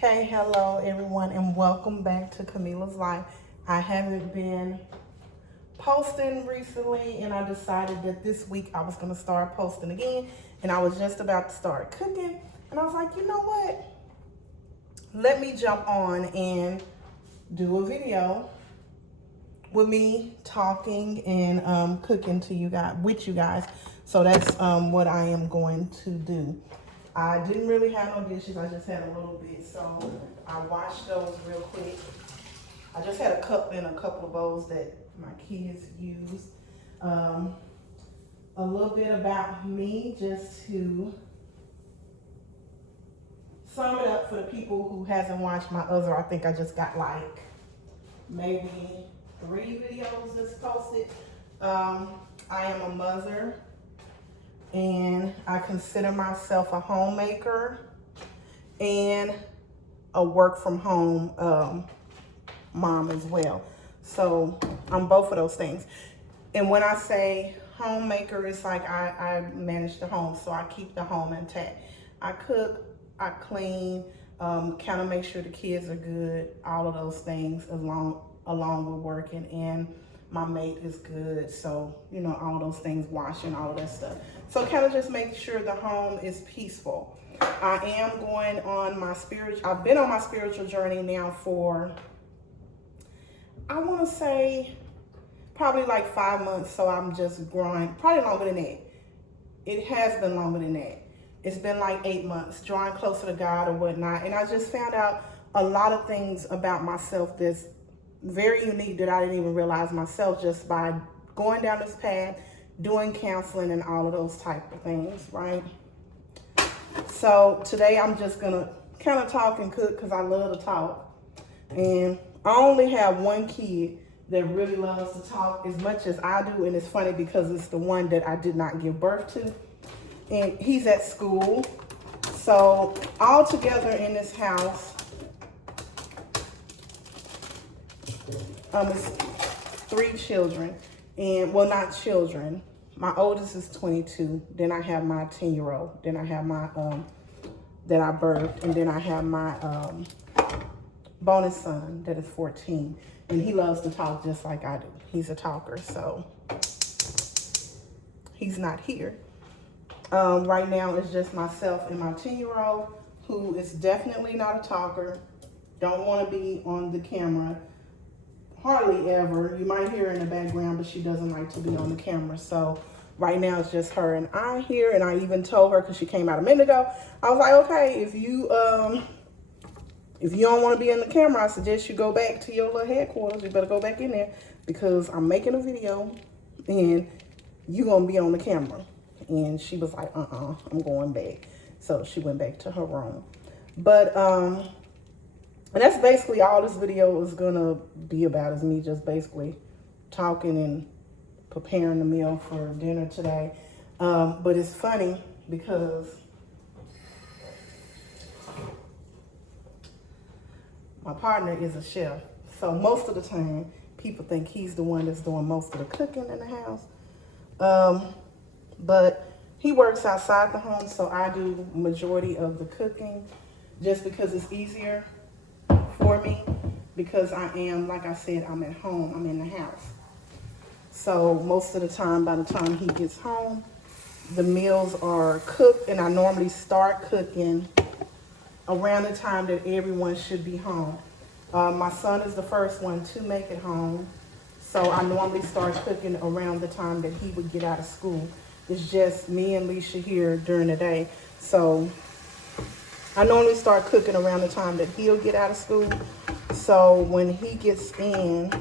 Okay, hello everyone and welcome back to Camilla's Life. I haven't been posting recently and I decided that this week I was going to start posting again, and I was just about to start cooking and I was like, you know what? Let me jump on and do a video with me talking and cooking to you guys, with you guys. So that's what I am going to do. I didn't really have no dishes, I just had a little bit, so I washed those real quick. I just had a cup and a couple of bowls that my kids use. A little bit about me, just to sum it up for the people who hasn't watched my other. I think I just got like maybe 3 videos just posted. I am a mother, and I consider myself a homemaker and a work from home mom as well. So I'm both of those things. And when I say homemaker, it's like I manage the home, so I keep the home intact. I cook, I clean, kind of make sure the kids are good, all of those things along with working, and my mate is good, so you know, all those things, washing, all of that stuff. So kind of just make sure the home is peaceful. I am going on my I've been on my spiritual journey now for, I want to say, probably like 5 months. So I'm just growing, probably longer than that. It has been longer than that. It's been like 8 months, drawing closer to God or whatnot. And I just found out a lot of things about myself that's very unique that I didn't even realize myself, just by going down this path, doing counseling and all of those type of things, right? So today I'm just gonna kind of talk and cook because I love to talk. And I only have one kid that really loves to talk as much as I do, and it's funny because it's the one that I did not give birth to, and he's at school. So all together in this house, it's 3 children, and well, not children. My oldest is 22. Then I have my 10-year-old. Then I have my that I birthed, and then I have my bonus son that is 14, and he loves to talk just like I do. He's a talker, so he's not here. Right now it's just myself and my 10-year-old, who is definitely not a talker. Don't want to be on the camera. Hardly ever. You might hear her in the background, but she doesn't like to be on the camera. So right now it's just her and I here. And I even told her, because she came out a minute ago, I was like, okay, if you don't want to be in the camera, I suggest you go back to your little headquarters. You better go back in there, because I'm making a video and you're going to be on the camera. And she was like, I'm going back. So she went back to her room. But and that's basically all this video is gonna be about, is me just basically talking and preparing the meal for dinner today. But it's funny because my partner is a chef. So most of the time, people think he's the one that's doing most of the cooking in the house. But he works outside the home, so I do majority of the cooking, just because it's easier for me, because I am, like I said, I'm at home, I'm in the house. So most of the time, by the time he gets home, the meals are cooked, and I normally start cooking around the time that everyone should be home. My son is the first one to make it home, so I normally start cooking around the time that he would get out of school. It's just me and Leisha here during the day, so I normally start cooking around the time that he'll get out of school. So when he gets in,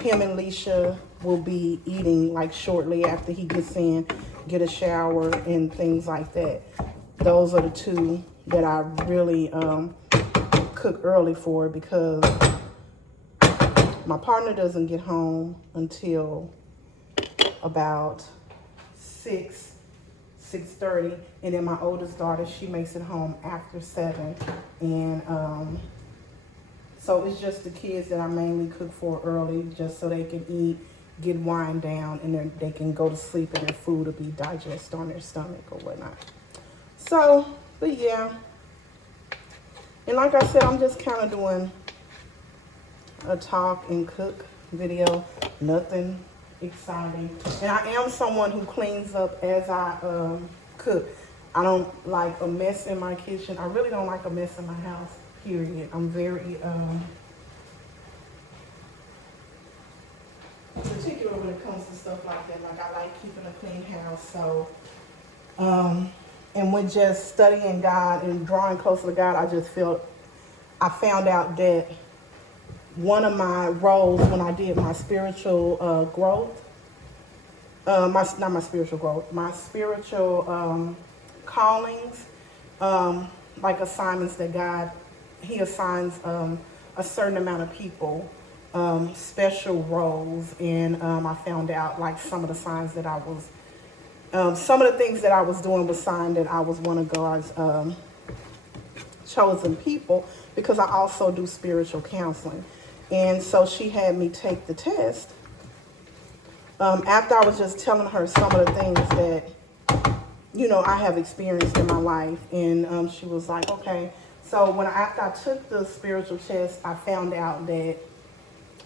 him and Leisha will be eating like shortly after he gets in, get a shower and things like that. Those are the 2 that I really cook early for, because my partner doesn't get home until about 6:30, and then my oldest daughter, she makes it home after 7. And so it's just the kids that I mainly cook for early, just so they can eat, get wind down, and then they can go to sleep and their food will be digested on their stomach or whatnot. So, but yeah, And like I said, I'm just kind of doing a talk and cook video, nothing exciting. And I am someone who cleans up as I cook. I don't like a mess in my kitchen. I really don't like a mess in my house, period. I'm very particular when it comes to stuff like that. Like, I like keeping a clean house. So and with just studying God and drawing closer to God, I found out that one of my roles when I did my spiritual growth, my spiritual callings, like assignments that God, He assigns a certain amount of people special roles, and I found out like some of the signs that I was, some of the things that I was doing was sign that I was one of God's chosen people, because I also do spiritual counseling. And so she had me take the test after I was just telling her some of the things that, you know, I have experienced in my life. And she was like, okay. So after I took the spiritual test, I found out that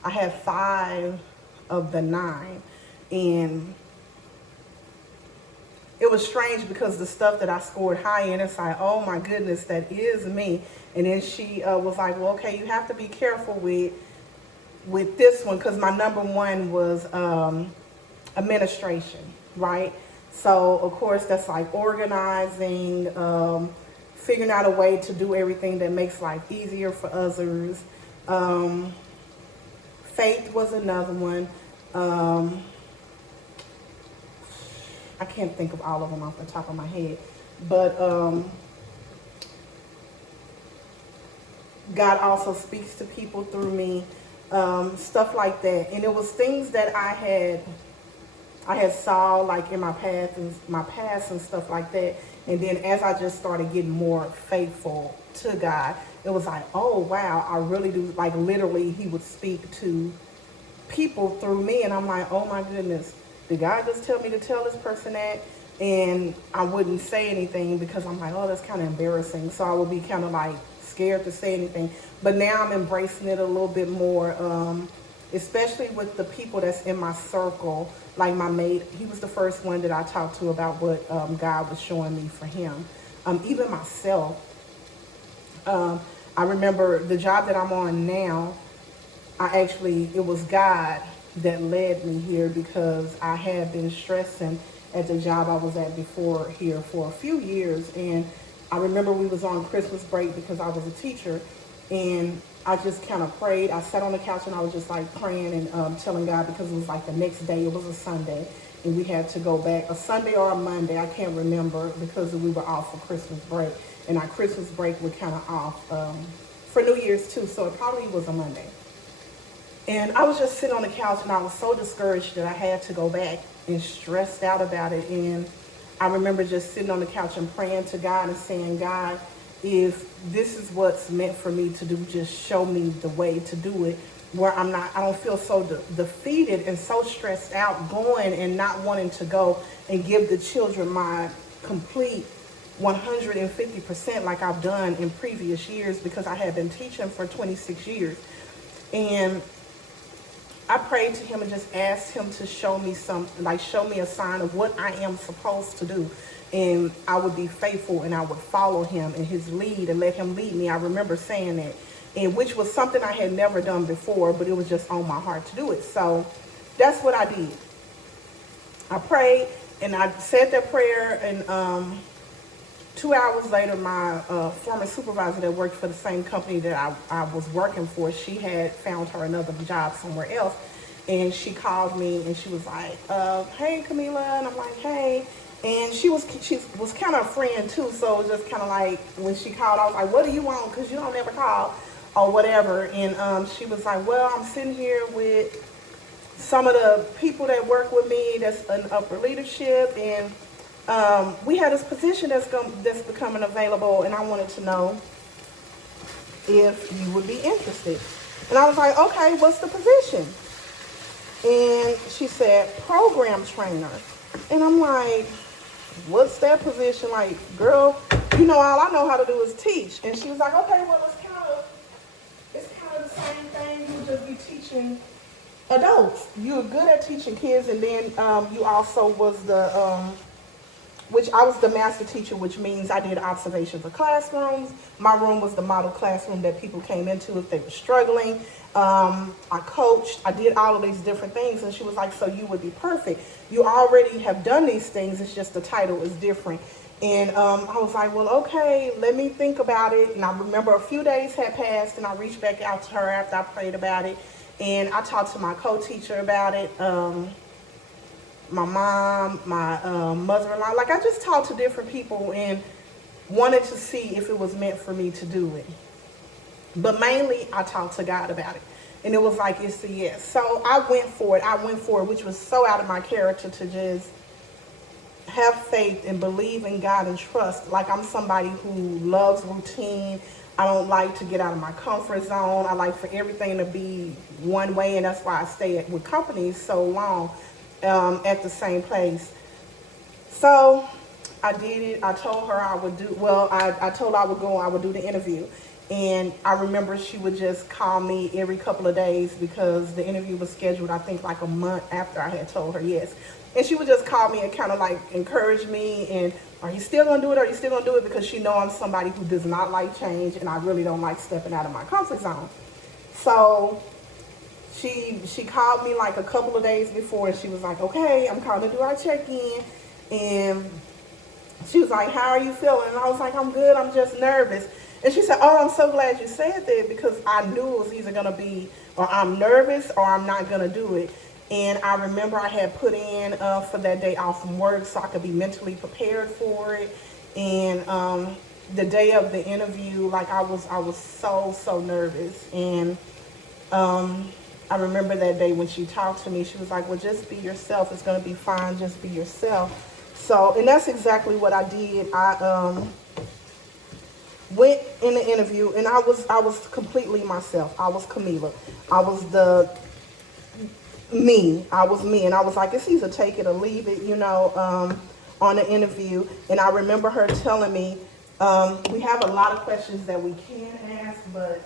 I had 5 of the 9. And it was strange because the stuff that I scored high in, it's like, oh my goodness, that is me. And then she was like, well, okay, you have to be careful with this one, because my number 1 was administration, right? So of course that's like organizing, figuring out a way to do everything that makes life easier for others. Faith was another one. I can't think of all of them off the top of my head, but God also speaks to people through me, stuff like that. And it was things that I had saw like in my past and stuff like that. And then as I just started getting more faithful to God, it was like, oh wow, I really do, like literally He would speak to people through me, and I'm like, oh my goodness, did God just tell me to tell this person that? And I wouldn't say anything because I'm like, oh, that's kind of embarrassing. So I would be kind of like scared to say anything. But now I'm embracing it a little bit more, especially with the people that's in my circle. Like my mate, he was the first one that I talked to about what God was showing me for him. Even myself, I remember the job that I'm on now, it was God that led me here, because I had been stressing at the job I was at before here for a few years. And I remember we was on Christmas break because I was a teacher, and I just kind of prayed. I sat on the couch and I was just like praying and telling God, because it was like the next day, it was a Sunday, and we had to go back, a Sunday or a Monday, I can't remember, because we were off for Christmas break, and our Christmas break was kind of off for New Year's too, so it probably was a Monday. And I was just sitting on the couch, and I was so discouraged that I had to go back, and stressed out about it. And I remember just sitting on the couch and praying to God and saying, God, if this is what's meant for me to do, just show me the way to do it, where I don't feel so defeated and so stressed out going and not wanting to go and give the children my complete 150% like I've done in previous years, because I had been teaching for 26 years. And I prayed to Him and just asked Him to show me something, like show me a sign of what I am supposed to do. And I would be faithful, and I would follow Him in His lead and let Him lead me. I remember saying that, and which was something I had never done before, but it was just on my heart to do it. So that's what I did. I prayed, and I said that prayer, and 2 hours later, my former supervisor that worked for the same company that I was working for, she had found her another job somewhere else. And she called me, and she was like, hey, Camilla. And I'm like, hey. And she was kind of a friend too. So it was just kind of like, when she called, I was like, what do you want? Because you don't ever call or whatever. And she was like, well, I'm sitting here with some of the people that work with me that's in upper leadership, and we had this position that's becoming available, and I wanted to know if you would be interested. And I was like, okay, what's the position? And she said, program trainer. And I'm like, what's that position? Like, girl, you know, all I know how to do is teach. And she was like, okay, well, it's kind of the same thing. You would just be teaching adults. You were good at teaching kids, and then you also was which I was the master teacher, which means I did observations of classrooms. My room was the model classroom that people came into if they were struggling. I coached. I did all of these different things. And she was like, so you would be perfect. You already have done these things. It's just the title is different. And I was like, well, okay, let me think about it. And I remember a few days had passed, and I reached back out to her after I prayed about it. And I talked to my co-teacher about it. My mom, my mother-in-law, like I just talked to different people and wanted to see if it was meant for me to do it. But mainly I talked to God about it. And it was like, it's a yes. So I went for it, which was so out of my character to just have faith and believe in God and trust. Like I'm somebody who loves routine. I don't like to get out of my comfort zone. I like for everything to be one way, and that's why I stay with companies so long. At the same place. So I did it. I told her I would do, well, I told her I would do the interview. And I remember she would just call me every couple of days because the interview was scheduled, I think like a month after I had told her yes. And she would just call me and kind of like encourage me and, are you still gonna do it? Are you still gonna do it? Because she know I'm somebody who does not like change, and I really don't like stepping out of my comfort zone. So she called me like a couple of days before, and she was like, okay, I'm calling to do our check-in. And she was like, how are you feeling? And I was like, I'm good, I'm just nervous. And she said, oh, I'm so glad you said that, because I knew it was either gonna be, or I'm nervous or I'm not gonna do it. And I remember I had put in for that day off from work so I could be mentally prepared for it. And the day of the interview, like I was so nervous. And I remember that day when she talked to me, she was like, well, just be yourself. It's going to be fine. Just be yourself. So, and that's exactly what I did. I went in the interview, and I was completely myself. I was Camilla. I was me. I was me. And I was like, it's either take it or leave it, you know, on the interview. And I remember her telling me, we have a lot of questions that we can ask, but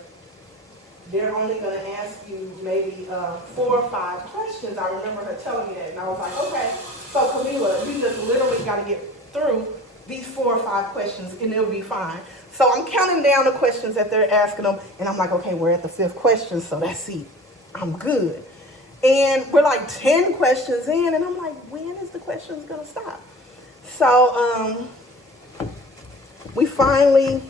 they're only going to ask you maybe 4 or 5 questions. I remember her telling me that, and I was like, okay, so Camilla, you just literally got to get through these 4 or 5 questions, and it'll be fine. So I'm counting down the questions that they're asking them, and I'm like, okay, we're at the 5th question, so that's it. I'm good. And we're like 10 questions in, and I'm like, when is the questions going to stop? So we finally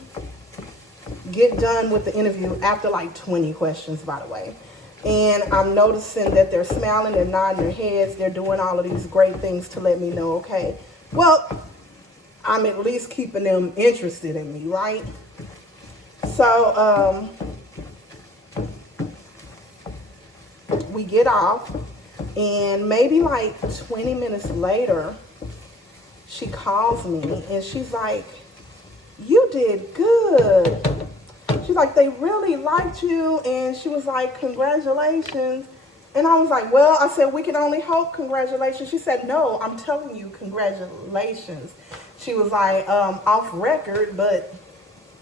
get done with the interview after like 20 questions, by the way. And I'm noticing that they're smiling, they're nodding their heads, they're doing all of these great things to let me know, okay, well, I'm at least keeping them interested in me, right? So we get off, and maybe like 20 minutes later, she calls me and she's like, you did good. She's like, they really liked you. And she was like, congratulations. And I was like, well, I said, we can only hope. Congratulations. She said, no, I'm telling you, congratulations. She was like, off record, but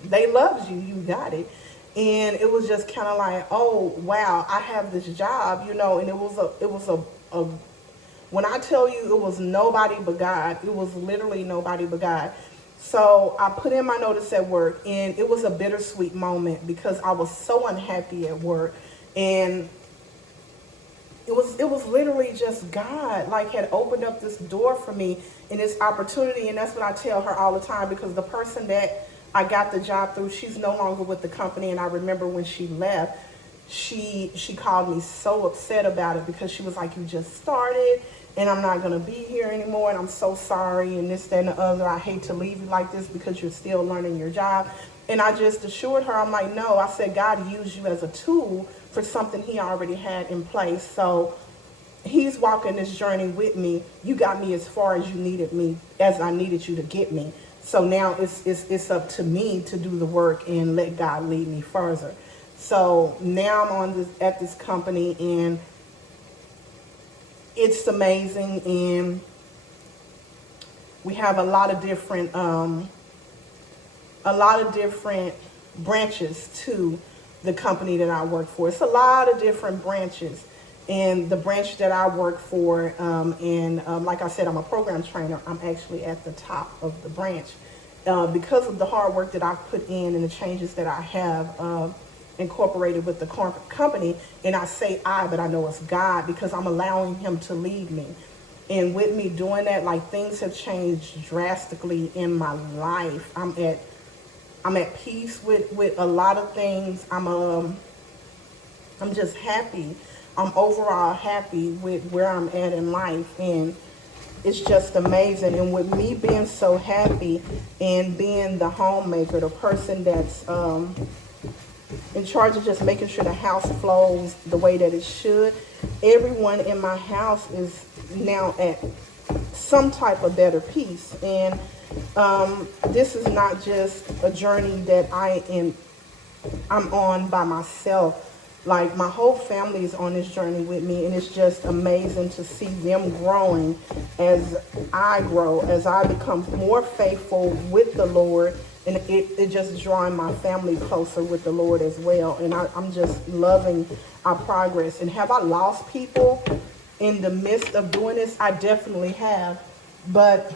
they loved you. You got it. And it was just kind of like, oh, wow, I have this job, you know. And it was a when I tell you it was nobody but God, it was literally nobody but God. So I put in my notice at work, and it was a bittersweet moment because I was so unhappy at work. And it was literally just God, like, had opened up this door for me and this opportunity. And that's what I tell her all the time, because the person that I got the job through, she's no longer with the company. And I remember when she left, she called me so upset about it, because she was like, you just started and I'm not going to be here anymore, and I'm so sorry, and this, that, and the other. I hate to leave you like this because you're still learning your job. And I just assured her, I'm like, no, I said, God used you as a tool for something he already had in place. So he's walking this journey with me. You got me as far as you needed me, as I needed you to get me. So now it's up to me to do the work and let God lead me further. So now I'm at this company, and it's amazing. And we have a lot of different a lot of different branches to the company that I work for. It's a lot of different branches. And the branch that I work for, like I said, I'm a program trainer. I'm actually at the top of the branch. Because of the hard work that I've put in and the changes that I have incorporated with the company, and I say I, but I know it's God, because I'm allowing him to lead me. And with me doing that, like, things have changed drastically in my life. I'm at peace with a lot of things. I'm just happy. I'm overall happy with where I'm at in life, and it's just amazing. And with me being so happy and being the homemaker, the person that's in charge of just making sure the house flows the way that it should, everyone in my house is now at some type of better peace. And this is not just a journey that I'm on by myself. Like, my whole family is on this journey with me, and it's just amazing to see them growing as I grow, as I become more faithful with the Lord, and it just drawing my family closer with the Lord as well. And I'm just loving our progress. And have I lost people in the midst of doing this? I definitely have, and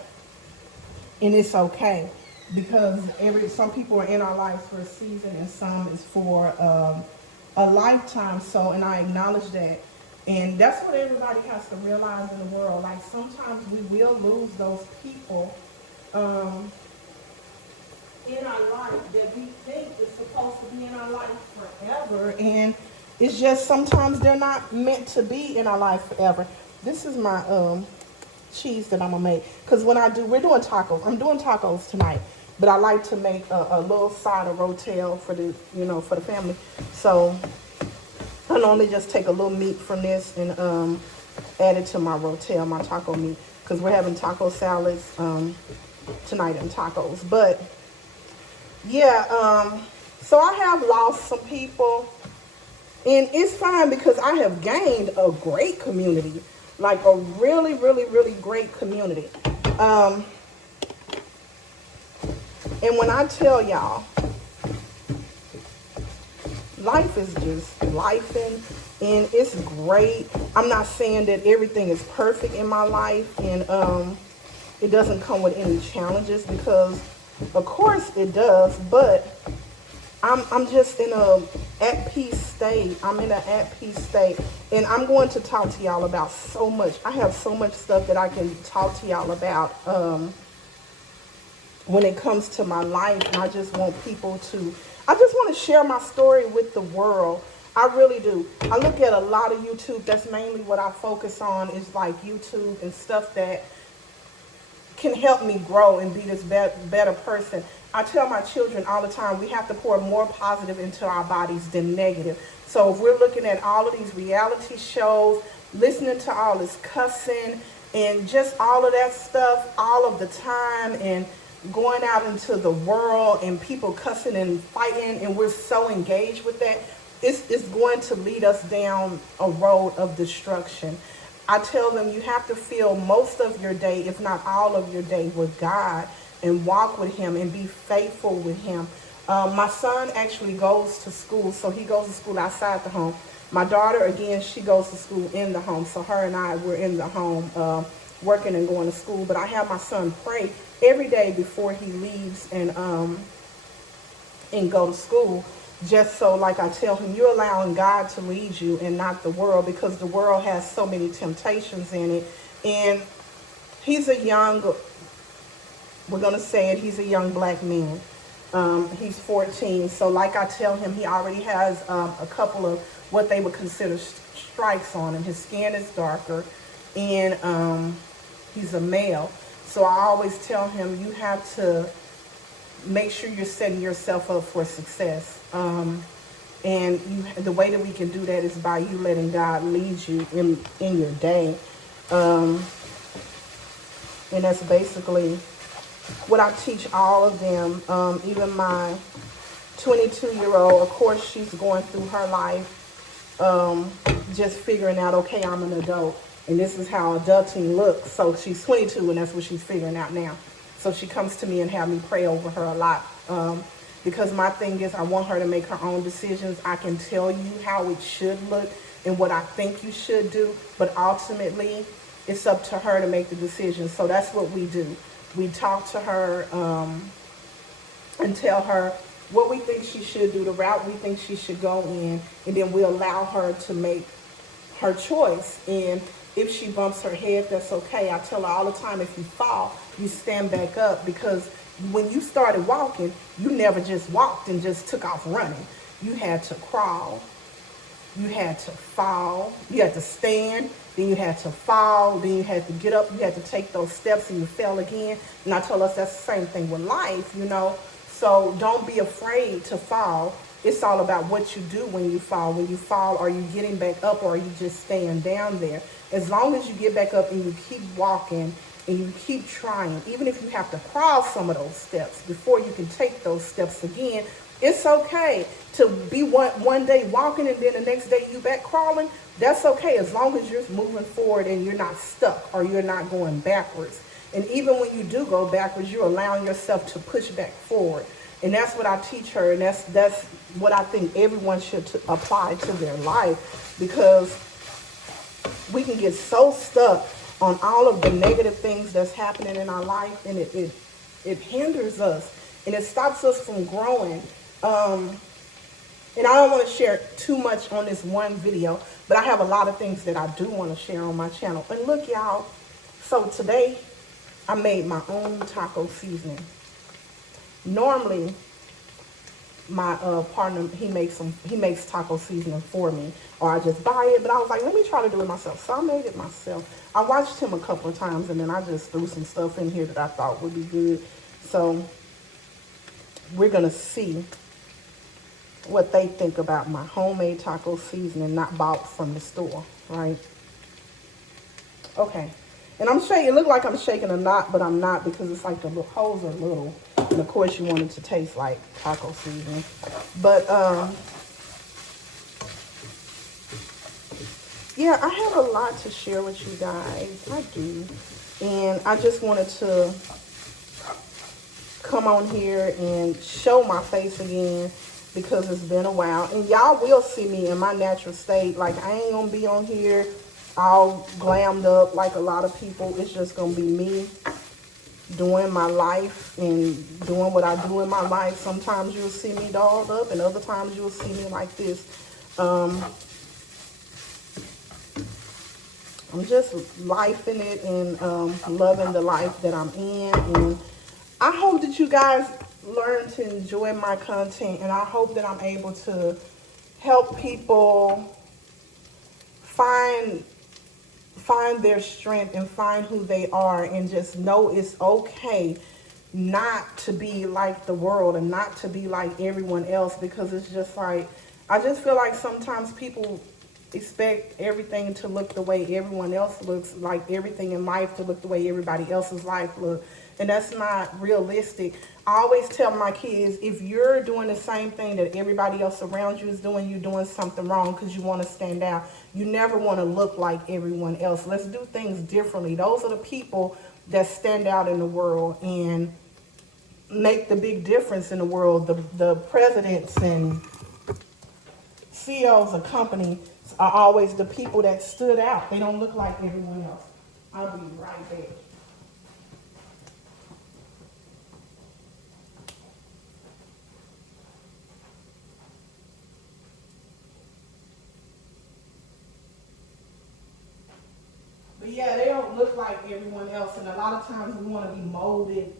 it's okay, because some people are in our lives for a season, and some is for a lifetime. So, and I acknowledge that. And that's what everybody has to realize in the world. Like, sometimes we will lose those people in our life that we think is supposed to be in our life forever. And it's just, sometimes they're not meant to be in our life forever. This is my cheese that I'm gonna make. Because we're doing tacos. I'm doing tacos tonight. But I like to make a little side of rotel for the family. So I normally just take a little meat from this and add it to my rotel, my taco meat, because we're having taco salads tonight and tacos. But yeah, so I have lost some people, and it's fine, because I have gained a great community, like a really, really, really great community. And when I tell y'all, life is just lifing, and it's great. I'm not saying that everything is perfect in my life, and it doesn't come with any challenges, because of course it does, but I'm just in a at peace state. I'm in an at peace state, and I'm going to talk to y'all about so much. I have so much stuff that I can talk to y'all about when it comes to my life, and I just want I just want to share my story with the world. I really do. I look at a lot of YouTube. That's mainly what I focus on, is like YouTube and stuff that can help me grow and be this better person. I tell my children all the time, we have to pour more positive into our bodies than negative. So if we're looking at all of these reality shows, listening to all this cussing and just all of that stuff all of the time, and going out into the world and people cussing and fighting, and we're so engaged with that, it's going to lead us down a road of destruction. I tell them, you have to fill most of your day, if not all of your day, with God, and walk with him and be faithful with him. My son actually goes to school, so he goes to school outside the home. My daughter, again, she goes to school in the home. So her and I, we're in the home working and going to school. But I have my son pray every day before he leaves and go to school. Just so, like I tell him, you're allowing God to lead you and not the world, because the world has so many temptations in it. And he's a young, we're going to say it, he's a young black man. He's 14. So like I tell him, he already has a couple of what they would consider strikes on him. His skin is darker, and he's a male. So I always tell him, you have to make sure you're setting yourself up for success. And the way that we can do that is by you letting God lead you in your day. And that's basically what I teach all of them. Even my 22-year-old, of course, she's going through her life, just figuring out, okay, I'm an adult, and this is how adulting looks. So she's 22, and that's what she's figuring out now. So she comes to me and have me pray over her a lot. Because my thing is I want her to make her own decisions. I can tell you how it should look and what I think you should do, but ultimately it's up to her to make the decision. So that's what we do. We talk to her and tell her what we think she should do, the route we think she should go in, and then we allow her to make her choice. And if she bumps her head, that's okay. I tell her all the time, if you fall, you stand back up, because when you started walking, you never just walked and just took off running. You had to crawl, you had to fall, you had to stand, then you had to fall, then you had to get up, you had to take those steps, and you fell again. And I told us that's the same thing with life, you know. So don't be afraid to fall. It's all about what you do when you fall. When you fall, are you getting back up, or are you just staying down there? As long as you get back up and you keep walking and you keep trying, even if you have to crawl some of those steps before you can take those steps again, it's okay to be one day walking and then the next day you back crawling. That's okay, as long as you're moving forward and you're not stuck or you're not going backwards. And even when you do go backwards, you're allowing yourself to push back forward. And that's what I teach her, and that's what I think everyone should apply to their life, because we can get so stuck on all of the negative things that's happening in our life, and it hinders us, and it stops us from growing. And I don't want to share too much on this one video, but I have a lot of things that I do want to share on my channel. And look, y'all, so today I made my own taco seasoning. Normally, my partner, he makes taco seasoning for me, or I just buy it. But I was like, let me try to do it myself. So I made it myself. I watched him a couple of times, and then I just threw some stuff in here that I thought would be good. So we're gonna see what they think about my homemade taco seasoning, not bought from the store, right? Okay. And I'm shaking, it look like I'm shaking a knot, but I'm not, because it's like the little holes are little. And of course you want it to taste like taco seasoning. But yeah, I have a lot to share with you guys. I do. And I just wanted to come on here and show my face again, because it's been a while. And y'all will see me in my natural state. Like, I ain't gonna be on here all glammed up like a lot of people. It's just gonna be me doing my life and doing what I do in my life. Sometimes you'll see me dolled up, and other times you'll see me like this. I'm just lifing it and loving the life that I'm in. And I hope that you guys learn to enjoy my content, and I hope that I'm able to help people find their strength and find who they are, and just know it's okay not to be like the world and not to be like everyone else. Because it's just like, I just feel like sometimes people expect everything to look the way everyone else looks, like everything in life to look the way everybody else's life look, and that's not realistic. I always tell my kids, if you're doing the same thing that everybody else around you is doing, you're doing something wrong, because you want to stand out. You never want to look like everyone else. Let's do things differently. Those are the people that stand out in the world and make the big difference in the world. The presidents and CEOs of companies are always the people that stood out. They don't look like everyone else. I'll be right there. But yeah, they don't look like everyone else, and a lot of times we want to be molded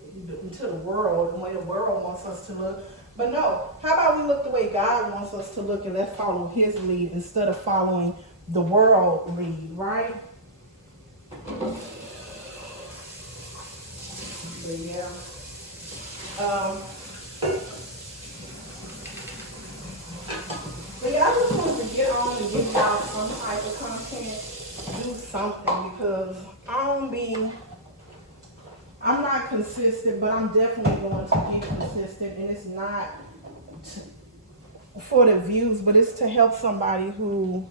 to the world, the way the world wants us to look. But no, how about we look the way God wants us to look, and let's follow his lead instead of following the world lead, right? But yeah. But yeah, I just wanted to get on and give y'all some type of content, do something, because I'm not consistent, but I'm definitely going to be consistent. And it's not for the views, but it's to help somebody who,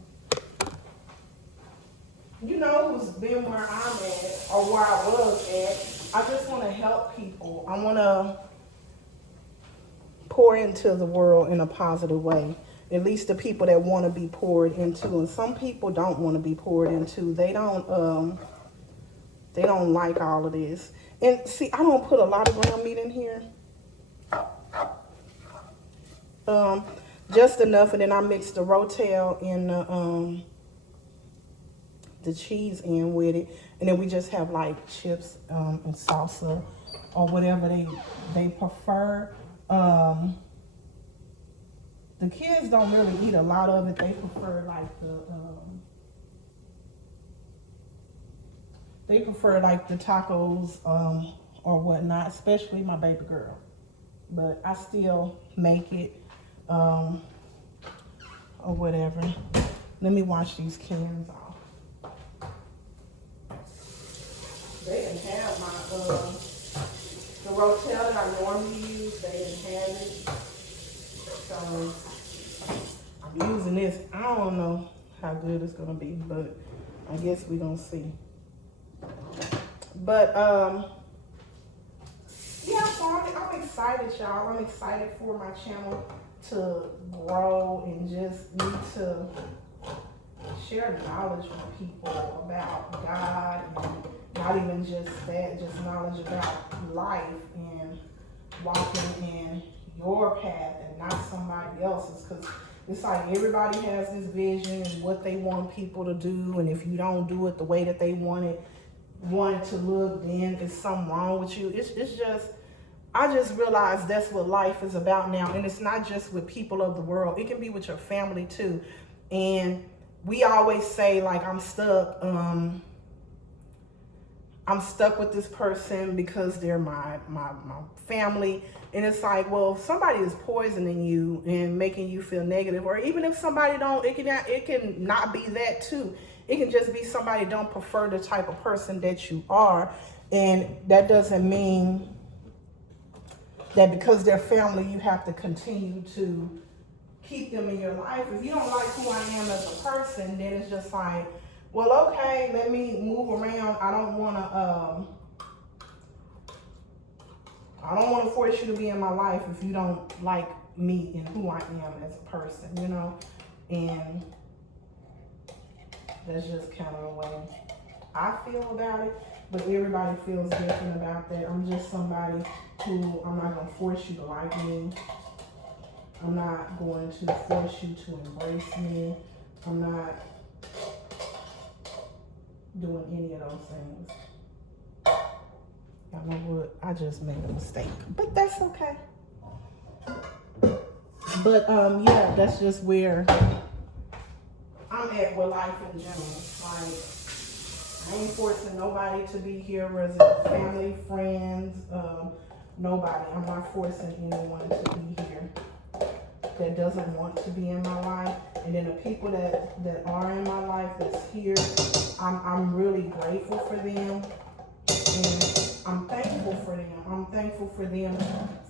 you know, who's been where I'm at or where I was at. I just want to help people. I want to pour into the world in a positive way. At least the people that want to be poured into. And some people don't want to be poured into. They don't like all of this. And see, I don't put a lot of ground meat in here. Just enough, and then I mix the rotel and the cheese in with it, and then we just have like chips and salsa or whatever they prefer. The kids don't really eat a lot of it. They prefer like the tacos or whatnot, especially my baby girl. But I still make it or whatever. Let me wash these cans off. They didn't have my the rotel that I normally use. They didn't have it, so I'm using this. I don't know how good it's gonna be, but I guess we're gonna see. But yeah, so I'm excited, y'all. I'm excited for my channel to grow and just need to share knowledge with people about God, and not even just that, just knowledge about life and walking in your path and not somebody else's. Because it's like everybody has this vision and what they want people to do, and if you don't do it the way that they want it to look, then there's something wrong with you. It's just, I just realized that's what life is about now. And it's not just with people of the world. It can be with your family too. And we always say like, I'm stuck with this person because they're my family. And it's like, well, if somebody is poisoning you and making you feel negative, or even if somebody don't, it can not be that too. It can just be somebody don't prefer the type of person that you are. And that doesn't mean that because they're family, you have to continue to keep them in your life. If you don't like who I am as a person, then it's just like, well, okay, let me move around. I don't want to force you to be in my life if you don't like me and who I am as a person, you know? And that's just kind of the way I feel about it. But everybody feels different about that. I'm just somebody who, I'm not going to force you to like me. I'm not going to force you to embrace me. I'm not doing any of those things. Y'all know what? I just made a mistake. But that's okay. But yeah, that's just where I'm at with life in general. Like, I ain't forcing nobody to be here, whether it's family, friends, nobody. I'm not forcing anyone to be here that doesn't want to be in my life. And then the people that are in my life that's here, I'm really grateful for them. And I'm thankful for them. I'm thankful for them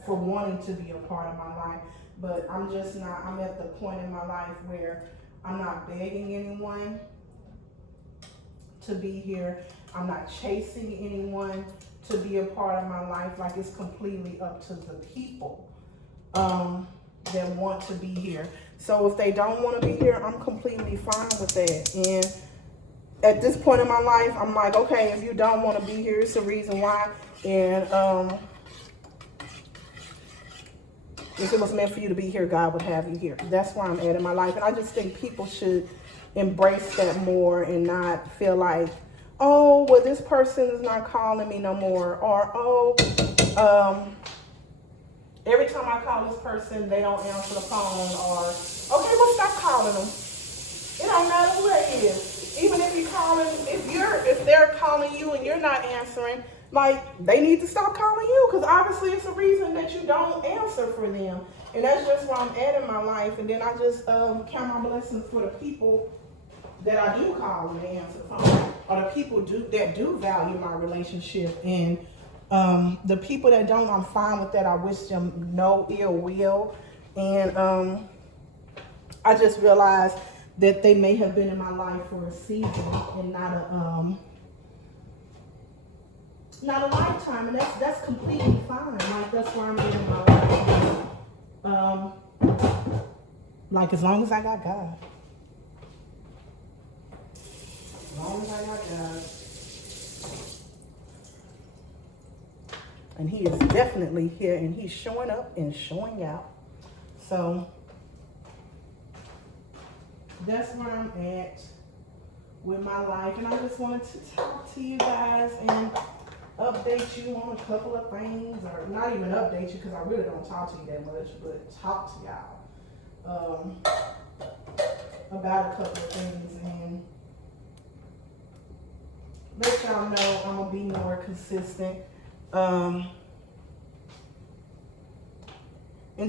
for wanting to be a part of my life. But I'm just not, I'm at the point in my life where I'm not begging anyone to be here. I'm not chasing anyone to be a part of my life. Like, it's completely up to the people that want to be here. So if they don't want to be here, I'm completely fine with that. And at this point in my life, I'm like, okay, if you don't want to be here, it's a reason why. And if it was meant for you to be here, God would have you here. That's where I'm at in my life. And I just think people should embrace that more and not feel like, oh, well, this person is not calling me no more. Or, oh, every time I call this person, they don't answer the phone. Or, okay, well, stop calling them. It don't matter who that is. Even if you're calling, if they're calling you and you're not answering, like, they need to stop calling you, because obviously it's a reason that you don't answer for them. And that's just where I'm at in my life. And then I just count my blessings for the people that I do call when they answer the phone, or the people that do value my relationship. And the people that don't, I'm fine with that. I wish them no ill will. And I just realized that they may have been in my life for a season and not a lifetime. And that's completely fine. Like, that's where I'm in my life. Like as long as I got God. As long as I got God. And he is definitely here, and he's showing up and showing out. So that's where I'm at with my life. And I just wanted to talk to you guys and update you on a couple of things, or not even update you because I really don't talk to you that much, but talk to y'all about a couple of things and let y'all know I'm gonna be more consistent and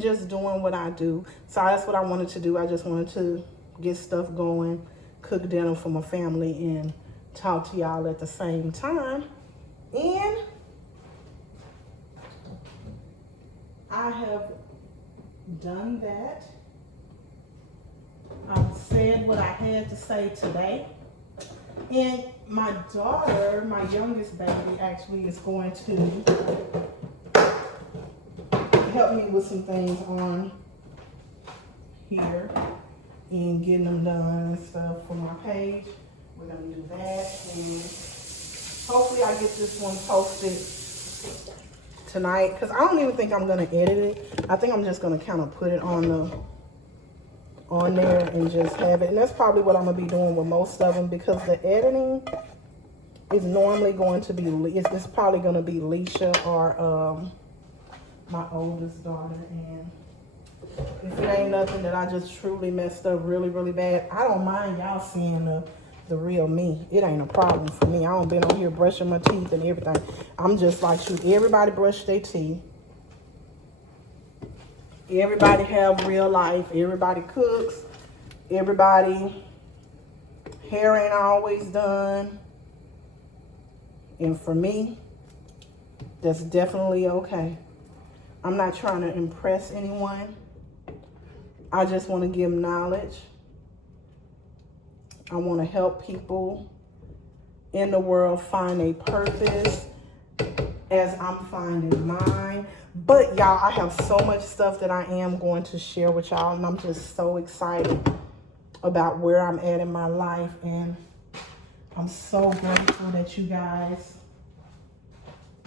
just doing what I do. So that's what I wanted to do. I just wanted to get stuff going, cook dinner for my family, and talk to y'all at the same time. And I have done that. I've said what I had to say today. And my daughter, my youngest baby, actually is going to help me with some things on here and getting them done and stuff for my page. We're going to do that. And hopefully I get this one posted tonight, because I don't even think I'm going to edit it. I think I'm just going to kind of put it on there and just have it. And that's probably what I'm going to be doing with most of them, because the editing is normally going to be, it's probably going to be Leisha or my oldest daughter. And if it ain't nothing that I just truly messed up really, really bad, I don't mind y'all seeing the real me. It ain't a problem for me. I don't been on here brushing my teeth and everything. I'm just like, shoot, everybody brush their teeth. Everybody have real life. Everybody cooks. Everybody hair ain't always done. And for me, that's definitely okay. I'm not trying to impress anyone. I just want to give knowledge. I want to help people in the world find a purpose as I'm finding mine. But y'all, I have so much stuff that I am going to share with y'all, and I'm just so excited about where I'm at in my life. And I'm so grateful that you guys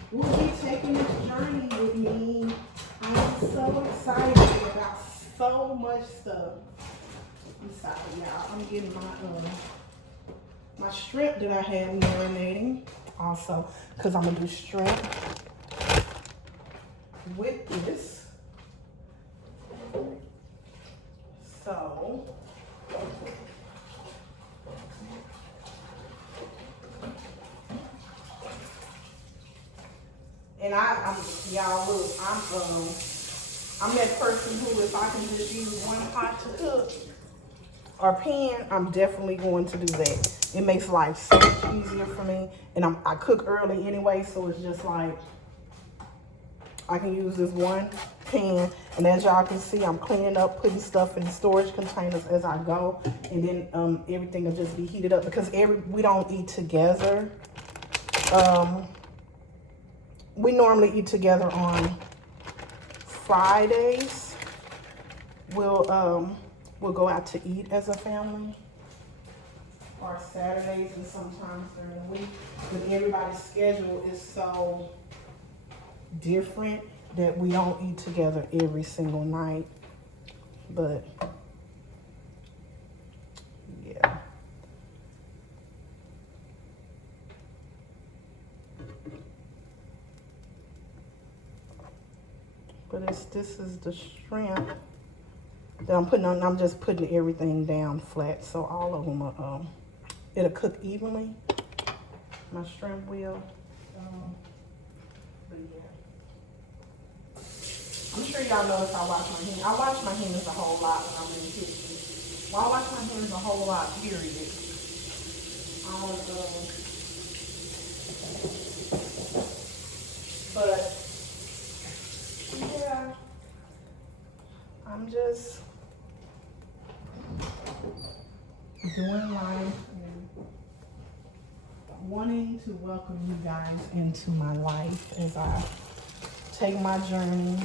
will be taking this journey with me. I'm so excited about so much stuff. I'm sorry, y'all. I'm getting my shrimp that I had marinating also, because I'm gonna do shrimp with this. So and y'all look, I'm that person who, if I can just use one pot to cook or pan, I'm definitely going to do that. It makes life so much easier for me. And I cook early anyway, so it's just like I can use this one pan. And as y'all can see, I'm cleaning up, putting stuff in storage containers as I go. And then everything will just be heated up, because we don't eat together. We normally eat together on Fridays. We'll go out to eat as a family, or Saturdays, and sometimes during the week. But everybody's schedule is so different that we don't eat together every single night. But yeah. But this is the shrimp that I'm putting on. I'm just putting everything down flat, so all of them are, it'll cook evenly. My shrimp will. But yeah. I'm sure y'all notice I wash my hands. I wash my hands a whole lot when I'm in the kitchen. Well, I wash my hands a whole lot, period. But yeah, I'm just doing life and wanting to welcome you guys into my life as I take my journey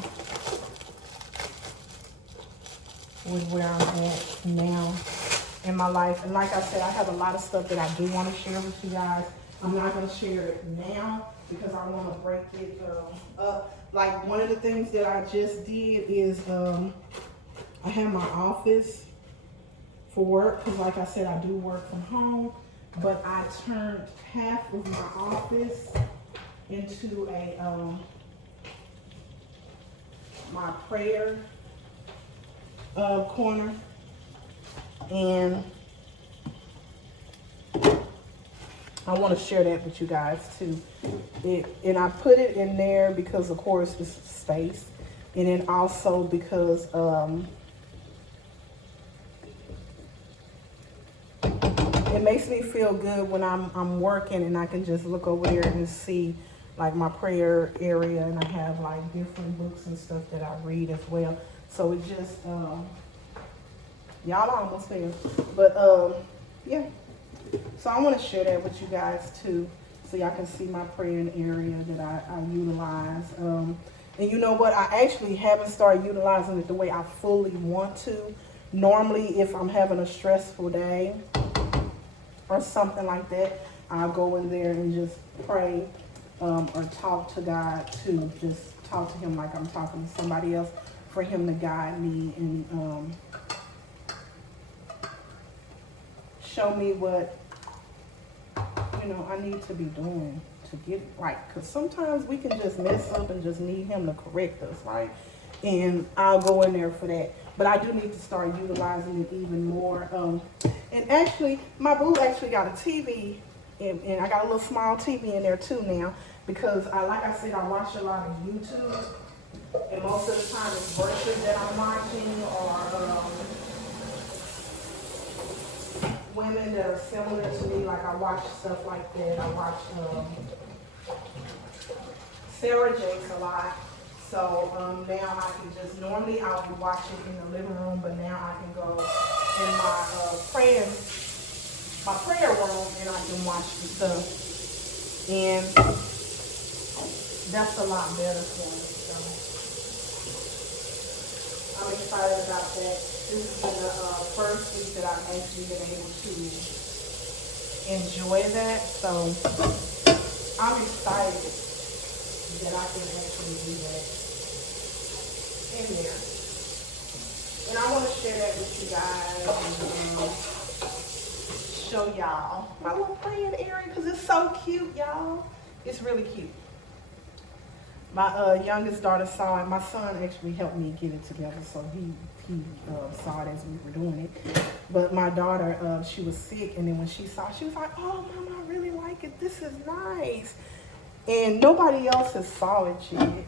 with where I'm at now in my life. And like I said, I have a lot of stuff that I do want to share with you guys. I'm not going to share it now because I want to break it up. Like one of the things that I just did is I have my office for work because like I said, I do work from home. But I turned half of my office into a my prayer corner, and I want to share that with you guys too. And I put it in there because of course it's space, and then also because it makes me feel good when I'm working and I can just look over there and see like my prayer area, and I have like different books and stuff that I read as well. So it just y'all almost there, but yeah. So I want to share that with you guys too, so y'all can see my praying area that I utilize. And you know what? I actually haven't started utilizing it the way I fully want to. Normally, if I'm having a stressful day or something like that, I'll go in there and just pray or talk to God too. Just talk to him like I'm talking to somebody else, for him to guide me and show me what, you know, I need to be doing to get right. Because sometimes we can just mess up and just need him to correct us, right? And I'll go in there for that. But I do need to start utilizing it even more. And actually, my boo actually got a TV, and I got a little small TV in there too now, because like I said, I watch a lot of YouTube, and most of the time it's worship that I'm watching, or women that are similar to me. Like I watch stuff like that. I watch Sarah Jakes a lot. So now I can just, normally I'll be watching in the living room, but now I can go in my prayer room, and I can watch the stuff. And that's a lot better for me. So I'm excited about that. This has been the first week that I've actually been able to enjoy that. So I'm excited that I can actually do that in there. And I want to share that with you guys and show y'all my little playing area, because it's so cute, y'all. It's really cute. My youngest daughter saw it. My son actually helped me get it together, so he saw it as we were doing it. But my daughter, she was sick, and then when she saw it, she was like, "Oh, Mama, I really like it. This is nice." And nobody else has saw it yet.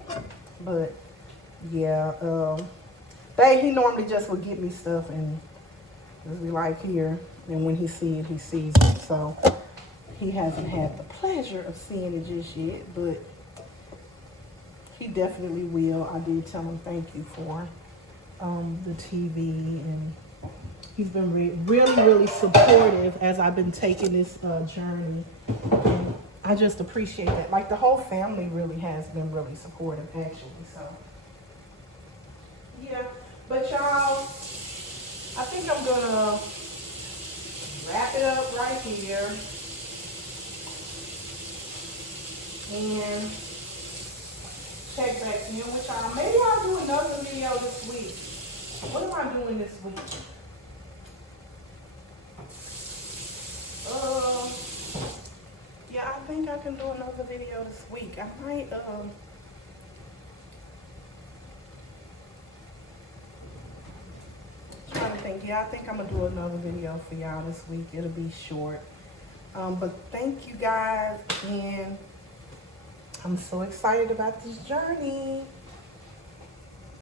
But yeah, he normally just would get me stuff and just be like, here. And when he sees it, he sees it. So he hasn't had the pleasure of seeing it just yet, but he definitely will. I did tell him thank you for the TV, and he's been really supportive as I've been taking this journey. And I just appreciate that. Like, the whole family really has been really supportive, actually. So yeah, but y'all, I think I'm gonna wrap it up right here, and check back in with y'all. Maybe I'll do another video this week. What am I doing this week? Yeah, I think I can do another video this week. I might trying to think. Yeah, I think I'm gonna do another video for y'all this week. It'll be short. But thank you guys, and I'm so excited about this journey.